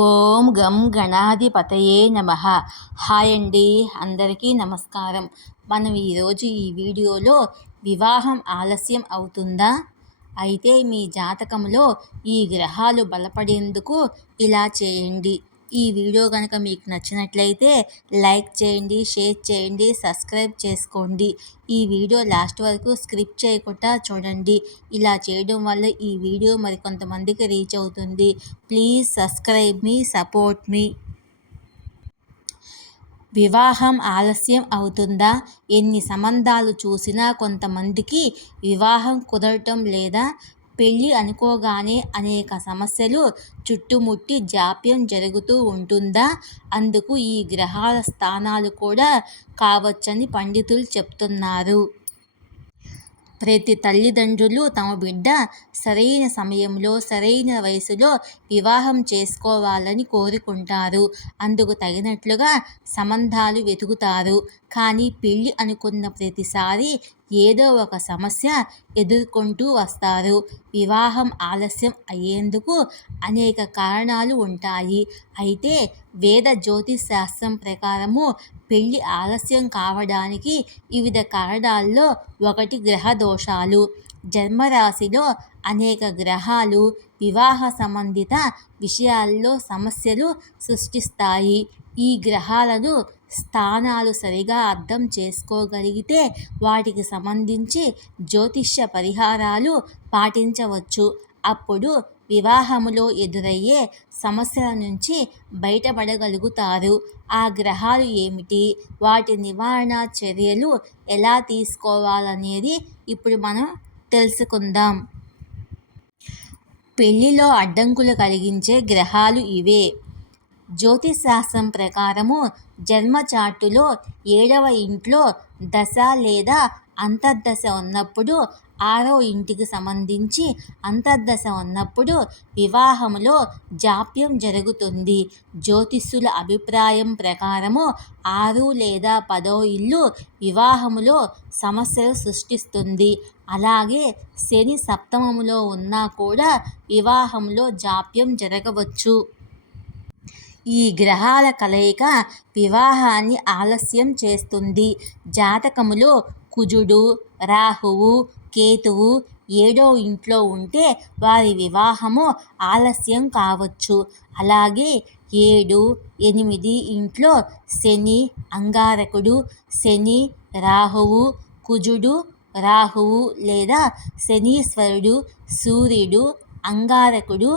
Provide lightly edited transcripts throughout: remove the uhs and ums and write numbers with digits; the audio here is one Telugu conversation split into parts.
ఓం గం గణాధిపతయే నమః. హాయ్ అండి, అందరికీ నమస్కారం. మనం ఈరోజు ఈ వీడియోలో వివాహం ఆలస్యం అవుతుందా? అయితే మీ జాతకంలో ఈ గ్రహాలు బలపడేందుకు ఇలా చేయండి. ఈ వీడియో కనుక మీకు నచ్చినట్లయితే లైక్ చేయండి, షేర్ చేయండి, సబ్స్క్రైబ్ చేసుకోండి. ఈ వీడియో లాస్ట్ వరకు స్కిప్ చేయకుండా చూడండి. ఇలా చేయడం వల్ల ఈ వీడియో మరికొంతమందికి రీచ్ అవుతుంది. ప్లీజ్ సబ్స్క్రైబ్ మీ, సపోర్ట్ మీ. వివాహం ఆలస్యం అవుతుందా? ఎన్ని సంబంధాలు చూసినా కొంతమందికి వివాహం కుదరటం లేదా? పెళ్ళి అనుకోగానే అనేక సమస్యలు చుట్టుముట్టి జాప్యం జరుగుతూ ఉంటుందా? అందుకు ఈ గ్రహాల స్థానాలు కూడా కావచ్చని పండితులు చెప్తున్నారు. ప్రతి తల్లిదండ్రులు తమ బిడ్డ సరైన సమయంలో, సరైన వయసులో వివాహం చేసుకోవాలని కోరుకుంటారు. అందుకు తగినట్లుగా సంబంధాలు వెతుకుతారు. కానీ పెళ్ళి అనుకున్న ప్రతిసారి ఏదో ఒక సమస్య ఎదుర్కొంటూ వస్తారు. వివాహం ఆలస్యం అయ్యేందుకు అనేక కారణాలు ఉంటాయి. అయితే వేద జ్యోతిష్ శాస్త్రం ప్రకారము పెళ్ళి ఆలస్యం కావడానికి వివిధ కారణాల్లో ఒకటి గ్రహ దోషాలు. జన్మరాశిలో అనేక గ్రహాలు వివాహ సంబంధిత విషయాల్లో సమస్యలు సృష్టిస్తాయి. ఈ గ్రహాలను స్థానాలు సరిగా అర్థం చేసుకోగలిగితే వాటికి సంబంధించి జ్యోతిష్య పరిహారాలు పాటించవచ్చు. అప్పుడు వివాహములో ఎదురయ్యే సమస్యల నుంచి బయటపడగలుగుతారు. ఆ గ్రహాలు ఏమిటి, వాటి నివారణ చర్యలు ఎలా తీసుకోవాలనేది ఇప్పుడు మనం తెలుసుకుందాం. పెళ్లిలో అడ్డంకులు కలిగించే గ్రహాలు ఇవే. జ్యోతిష్ శాస్త్రం ప్రకారము జన్మ చార్టులో 7వ ఇంట్లో దశ లేదా అంతర్దశ ఉన్నప్పుడు, 6వ ఇంటికి సంబంధించి అంతర్దశ ఉన్నప్పుడు వివాహములో జాప్యం జరుగుతుంది. జ్యోతిష్యుల అభిప్రాయం ప్రకారము 6 లేదా 10వ ఇల్లు వివాహములో సమస్యలు సృష్టిస్తుంది. అలాగే శని సప్తమములో ఉన్నా కూడా వివాహంలో జాప్యం జరగవచ్చు. ఈ గ్రహాల కలయిక వివాహాన్ని ఆలస్యం చేస్తుంది. జాతకములో కుజుడు, రాహువు, కేతువు 7వ ఇంట్లో ఉంటే వారి వివాహము ఆలస్యం కావచ్చు. అలాగే 7, 8 ఇంట్లో శని, అంగారకుడు, శని, రాహువు, కుజుడు, రాహువు లేదా శనీశ్వరుడు, సూర్యుడు, అంగారకుడు,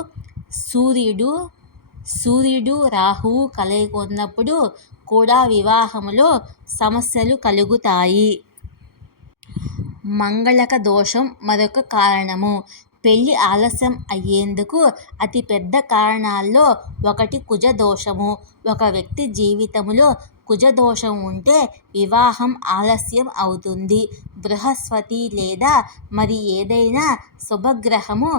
సూర్యుడు రాహువు కలయిక ఉన్నప్పుడు కూడా వివాహములో సమస్యలు కలుగుతాయి. మంగళక దోషం మరొక కారణము. పెళ్లి ఆలస్యం అయ్యేందుకు అతిపెద్ద కారణాల్లో ఒకటి కుజదోషము. ఒక వ్యక్తి జీవితంలో కుజదోషం ఉంటే వివాహం ఆలస్యం అవుతుంది. బృహస్పతి లేదా మరి ఏదైనా శుభగ్రహము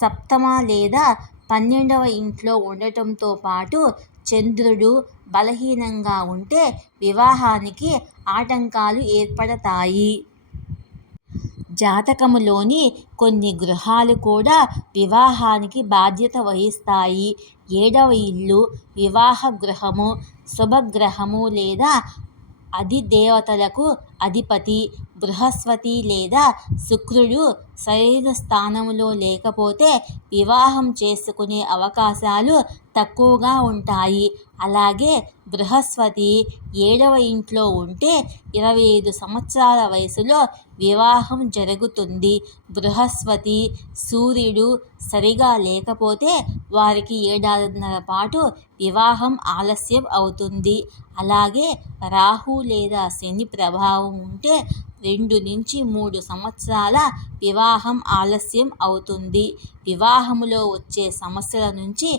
సప్తమ లేదా 12వ ఇంట్లో ఉండటంతో పాటు చంద్రుడు బలహీనంగా ఉంటే వివాహానికి ఆటంకాలు ఏర్పడతాయి. జాతకములోని కొన్ని గ్రహాలు కూడా వివాహానికి బాధ్యత వహిస్తాయి. 7వ ఇల్లు వివాహ గృహము, శుభగ్రహము లేదా అధిదేవతలకు అధిపతి. బృహస్పతి లేదా శుక్రుడు సరైన స్థానంలో లేకపోతే వివాహం చేసుకునే అవకాశాలు తక్కువగా ఉంటాయి. అలాగే బృహస్పతి 7వ ఇంట్లో ఉంటే 25 సంవత్సరాల వయసులో వివాహం జరుగుతుంది. బృహస్పతి, సూర్యుడు సరిగా లేకపోతే వారికి 7.5 పాటు వివాహం ఆలస్యం అవుతుంది. అలాగే రాహు లేదా శని ప్రభావం ఉంటే 2 నుంచి 3 సంవత్సరాల వివాహం ఆలస్యం అవుతుంది. వివాహములో వచ్చే సమస్యల నుంచి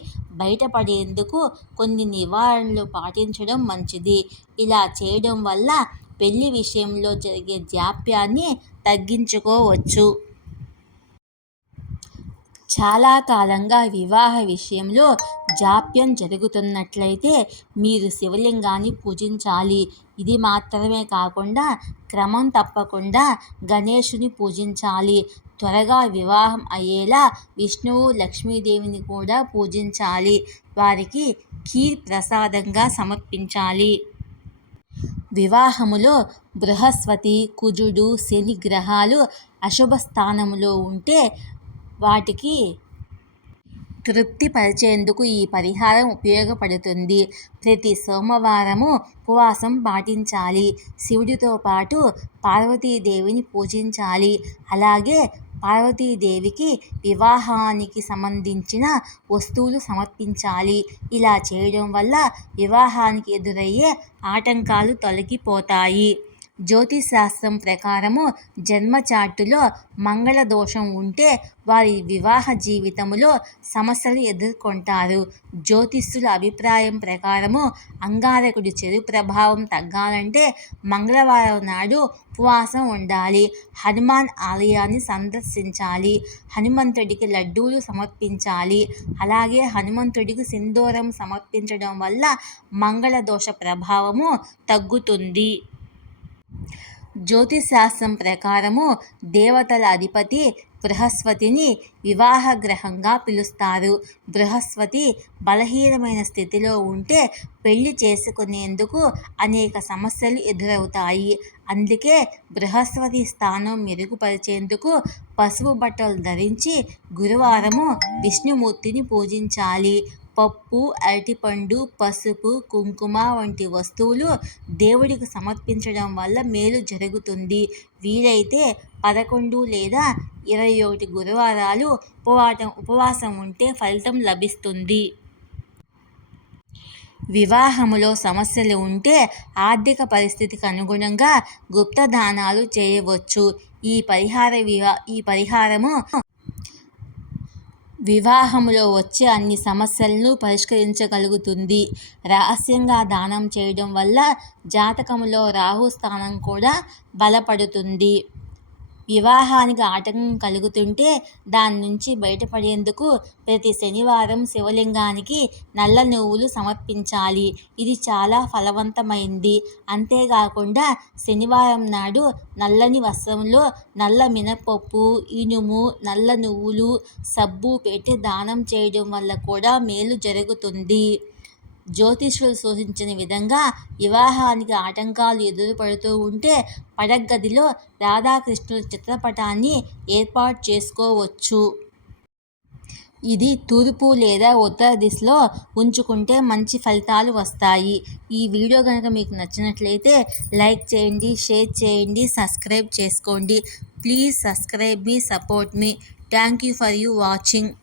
బయటపడేందుకు కొన్ని నివారణలు పాటించడం మంచిది. ఇలా చేయడం వల్ల పెళ్లి విషయంలో జరిగే జాప్యాన్ని తగ్గించుకోవచ్చు. చాలా కాలంగా వివాహ విషయంలో జాప్యం జరుగుతున్నట్లయితే మీరు శివలింగాన్ని పూజించాలి. ఇది మాత్రమే కాకుండా క్రమం తప్పకుండా గణేశుని పూజించాలి. త్వరగా వివాహం అయ్యేలా విష్ణువు, లక్ష్మీదేవిని కూడా పూజించాలి. వారికి ఖీర్ ప్రసాదంగా సమర్పించాలి. వివాహములో బృహస్పతి, కుజుడు, శని గ్రహాలు అశుభ స్థానములో ఉంటే వాటికి తృప్తి పరిచేందుకు ఈ పరిహారం ఉపయోగపడుతుంది. ప్రతి సోమవారము ఉపవాసం పాటించాలి. శివుడితో పాటు పార్వతీదేవిని పూజించాలి. అలాగే పార్వతీదేవికి వివాహానికి సంబంధించిన వస్తువులు సమర్పించాలి. ఇలా చేయడం వల్ల వివాహానికి ఎదురయ్యే ఆటంకాలు తొలగిపోతాయి. జ్యోతిశాస్త్రం ప్రకారము జన్మ చార్టులో మంగళ దోషం ఉంటే వారి వివాహ జీవితంలో సమస్యలు ఎదుర్కొంటారు. జ్యోతిష్యుల అభిప్రాయం ప్రకారము అంగారకుడి చెడు ప్రభావం తగ్గాలంటే మంగళవారం నాడు ఉపవాసం ఉండాలి. హనుమాన్ ఆలయాన్ని సందర్శించాలి. హనుమంతుడికి లడ్డూలు సమర్పించాలి. అలాగే హనుమంతుడికి సింధూరం సమర్పించడం వల్ల మంగళ దోష ప్రభావము తగ్గుతుంది. జ్యోతిశాస్త్రం ప్రకారము దేవతల అధిపతి బృహస్పతిని వివాహ గ్రహంగా పిలుస్తారు. బృహస్పతి బలహీనమైన స్థితిలో ఉంటే పెళ్లి చేసుకునేందుకు అనేక సమస్యలు ఎదురవుతాయి. అందుకే బృహస్పతి స్థానం మెరుగుపరిచేందుకు పసుపు బట్టలు ధరించి గురువారము విష్ణుమూర్తిని పూజించాలి. పప్పు, అరటిపండు, పసుపు, కుంకుమ వంటి వస్తువులు దేవుడికి సమర్పించడం వల్ల మేలు జరుగుతుంది. వీలైతే 11 లేదా 21 గురువారాలు ఉపవాసం ఉంటే ఫలితం లభిస్తుంది. వివాహములో సమస్యలు ఉంటే ఆర్థిక పరిస్థితికి అనుగుణంగా గుప్తదానాలు చేయవచ్చు. ఈ పరిహారము వివాహములో వచ్చే అన్ని సమస్యలను పరిష్కరించగలుగుతుంది. రహస్యంగా దానం చేయడం వల్ల జాతకములో రాహు స్థానం కూడా బలపడుతుంది. వివాహానికి ఆటంకం కలుగుతుంటే దాని నుంచి బయటపడేందుకు ప్రతి శనివారం శివలింగానికి నల్ల నువ్వులు సమర్పించాలి. ఇది చాలా ఫలవంతమైంది. అంతేకాకుండా శనివారం నాడు నల్లని వస్త్రంలో నల్ల మినపప్పు, ఇనుము, నల్ల నువ్వులు, సబ్బు పెట్టి దానం చేయడం వల్ల కూడా మేలు జరుగుతుంది. జ్యోతిష్యులు సూచించిన విధంగా వివాహానికి ఆటంకాలు ఎదురుపడుతూ ఉంటే పడగదిలో రాధాకృష్ణుల చిత్రపటాన్ని ఏర్పాటు చేసుకోవచ్చు. ఇది తూర్పు లేదా ఉత్తర దిశలో ఉంచుకుంటే మంచి ఫలితాలు వస్తాయి. ఈ వీడియో కనుక మీకు నచ్చినట్లయితే లైక్ చేయండి, షేర్ చేయండి, సబ్స్క్రైబ్ చేసుకోండి. Please subscribe me, support me. Thank you for watching.